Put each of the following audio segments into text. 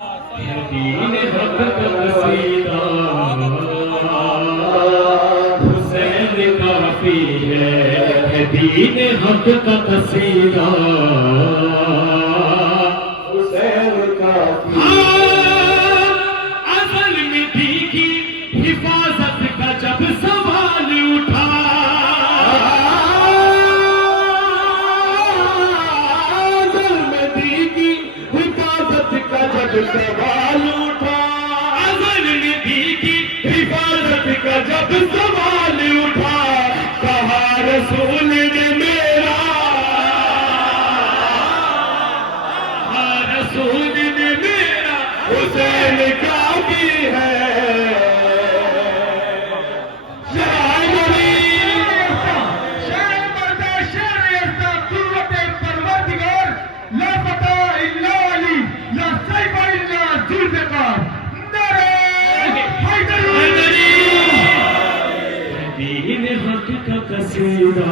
دین حق کا قصیدہ حسین کافی ہے، دین حق کا قصیدہ حسین کافی ہے۔ ازل میں دیکھی حفاظت کا جب سوال اٹھا، ازل میں دیکھی حفاظت کا جب سوال اٹھا، ازل میں دیکھی حفاظت کا جب سوال اٹھا، کہا رسول نے میرا، کہا رسول نے میرا حسین کافی ہے۔ دین حق کا قصیدہ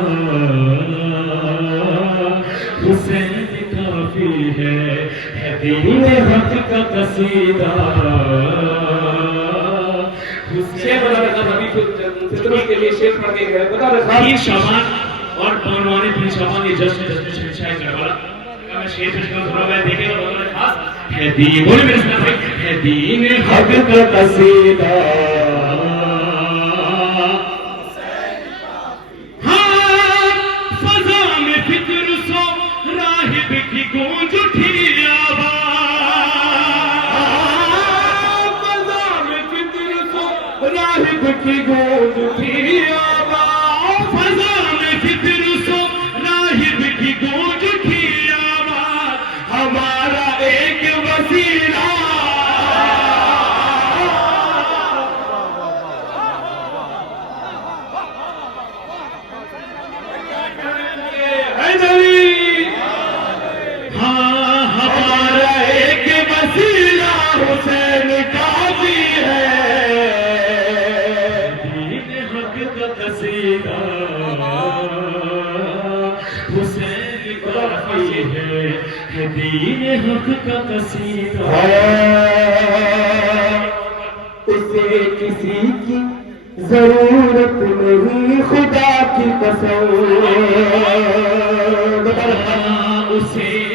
حسین کافی ہے، دین حق کا قصیدہ پیر شعبان اور بانوان پیر شعبان یہ جشن شہنشاہ کربلا میں شیر تشکیل تھوڑا میں دیکھے گا بطور خاص ہے دین، بولے میرے ساتھ بھائی، ہے دین حق کا قصیدہ گونج اٹھی آواز، فضا میں فکر سو راہب کی گونج اٹھی آواز، فضا میں فکر سو راہب کی گونج اٹھی آواز، ہمارا ایک وسیلہ حسین کافی ہے، دین حق کا قصیدہ حسین کافی ہے، دین حق کا قصیدہ اسے کسی کی ضرورت نہیں خدا کی قسم،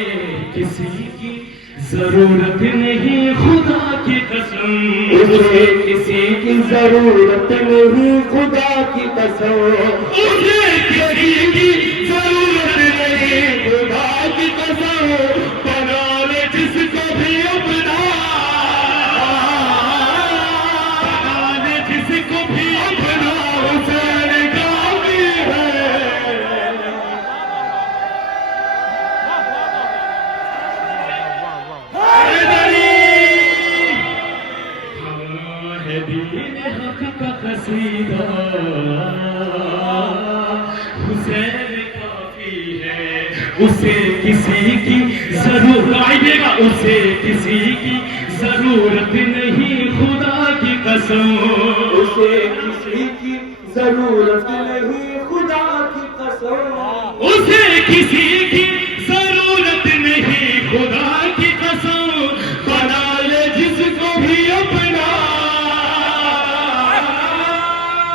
اسے کسی کی ضرورت نہیں خدا کی قسم، اسے کسی کی ضرورت نہیں خدا کی قسم، اسے کسی کی ضرورت نہیں خدا کی قسم، بنا لے جس کو بھی اپنا، بنا لے جس کو بھی اپنا، حسین کافی ہے۔ دین حق کا قصیدہ حسین کافی ہے، اسے کسی کی ضرورت آئیے گا، اسے کسی کی ضرورت نہیں خدا کی قسم، اسے کسی کی ضرورت نہیں خدا کی قسم، اسے کسی کی ضرورت نہیں خدا کی قسم، بنا لے جس کو بھی اپنا،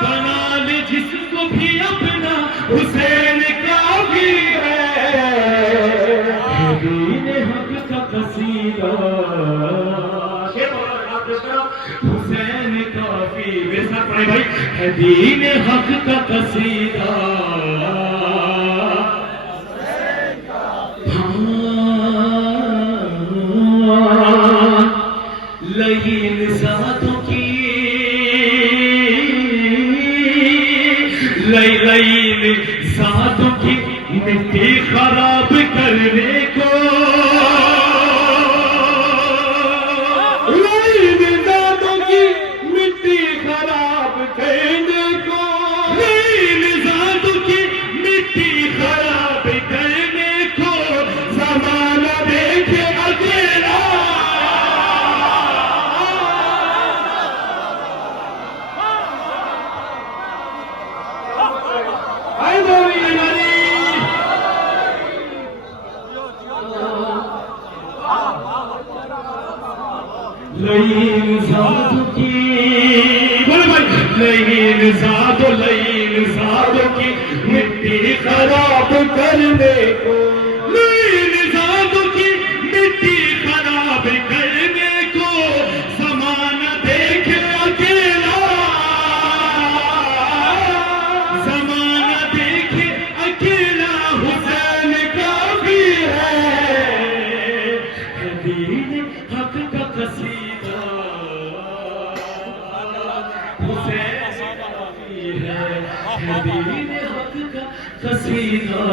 بنا لے جس کو بھی اپنا، حسین کافی ہے، دین حق کا قصیدہ حسین کافی، میرے ساتھ پڑھے بھائی، ہے دین حق کا قصیدہ لئین ذاتوں کی، لئین ذاتوں کی مٹی خراب کرنے کو، لئین ذاتوں کی مٹی خراب کرنے کو، لئین ذاتوں کی مٹی خراب کرنے کو، زمانہ دیکھے اکیلا، لئیم زادوں کی بولے بھائی لئیم زادوں کی مٹی خراب کرنے کو لئیم زادوں کی مٹی خراب کرنے کو زمانہ دیکھے اکیلا زمانہ دیکھے اکیلا حسین کافی ہے دین حق کا قصیدہ حسین کافی ہے دین حق کا قصیدہ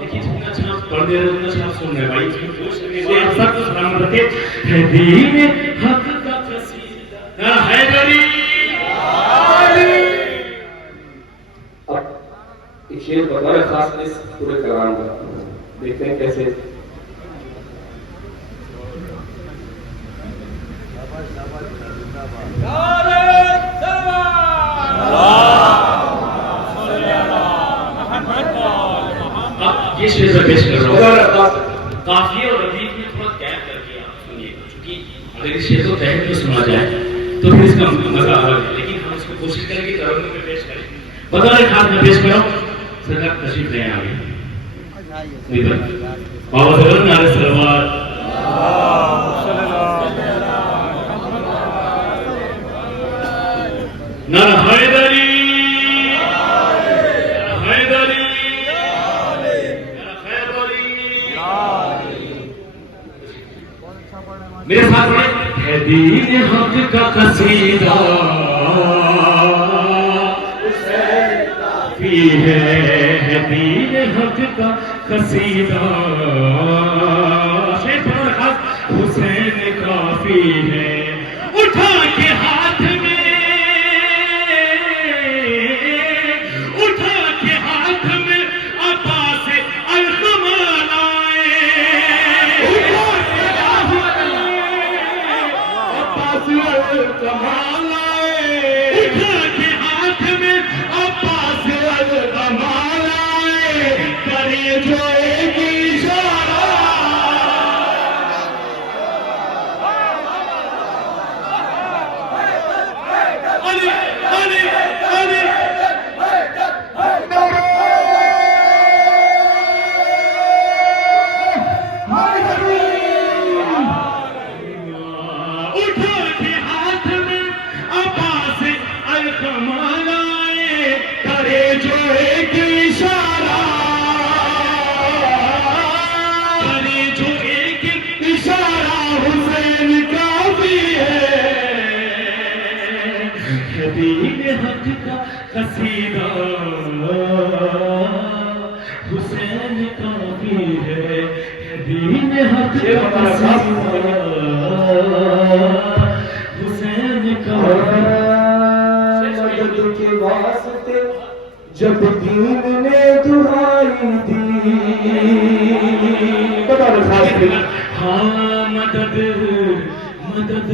دیکھیے اتنا اچھا پڑھ دے رہے اچھا سن رہے بھائی سب کو سلام رکھے ہے دین حق کا قصیدہ حیدری ایک شعر بطور خاص اس پورے کلام کا دیکھتے ہیں کیسے یہ شعر میں پیش کر رہا ہوں قافیے اور ردیف میں تھوڑا گیپ کر کے آپ سنیے چونکہ اگر اس شعر کو تحت میں سنا جائے تو پھر اس کا مزہ آ رہا ہے لیکن ہم اس کو کوشش کریں گے ترنم میں پیش کریں بطور خاص میں پیش کرو سرکار تشریف لے آئے بابا ضرور نعرہ سلوات نعرہ حیدری حیدری نعرہ خیبری میرے ساتھ میں ہے دین حق کا قصیدہ ہے دین حق کا قصیدہ شیخ بطور خاص حسین کافی ہے اٹھا کے ہاتھ میں اٹھا کے ہاتھ میں عباس القمال آئے اٹھا کے ہاتھ میں عباس القمال آئے اٹھا کے ہاتھ میں عباس القمال آئے کرے جو ایک اشارہ علی علی علی اٹھا کے ہاتھ میں عباس القمال آئے کرے جو ایک اشارہ کرے جو ایک اشارہ حسین کافی ہے دین حق کا قصیدہ حسین کافی ہے دین حق کا قصیدہ حسین کافی مدد کے واسطے جب دین نے دعائی دی ہاں مدد مدد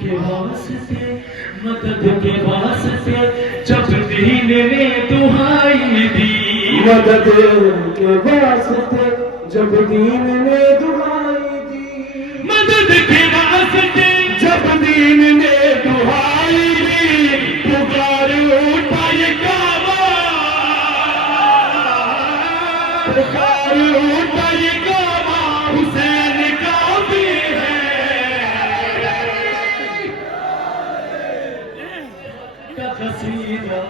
کے واسطے مدد کے واسطے جب دین نے دعائی دی مدد کے واسطے جب دین نے دعائی دی مدد کے واسطے جب دین نے دعائی دی پکار اٹھا یہ کعبہ پکار اٹھا یہ کعبہ حسین کافی ہے کا قصیدہ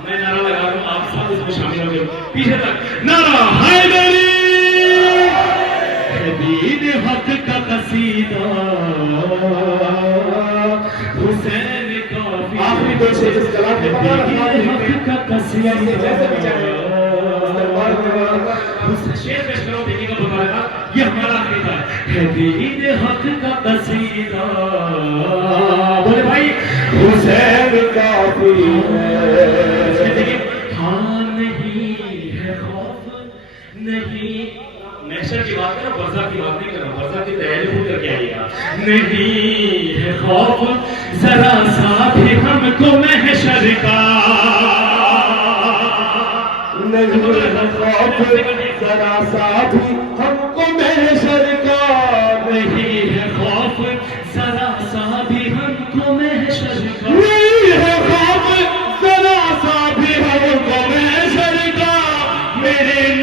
میں نعرہ لگا رہا ہوں آپ سب اس میں شامل ہو گئے پیچھے تک نعرہ حیدری دین حق کا قصیدہ حسین کافی آخری دو شعر اس کلام کے بعد دین حق کا قصیدہ شعر پیش کرو دیکھیں گا بتا رہا یہ ہمارا آخری تھا ہے دین حق کا قصیدہ بولے بھائی حسین کافی ہے دیکھیں ہاں نہیں ہے خوف نہیں محشر کی بات کرو برزخ کی بات نہیں کرو برزخ کی تیاری خود کر کے آئیے گا نہیں ہے خوف ذرا سا بھی ہم کو محشر کا نہیں ہے خوف ذرا سا بھی ہم کو محشر کا نہیں ہے خوف ذرا سا بھی ہم کو محشر کا، نہیں ہے خوف ذرا سا بھی ہم کو محشر کا، میرے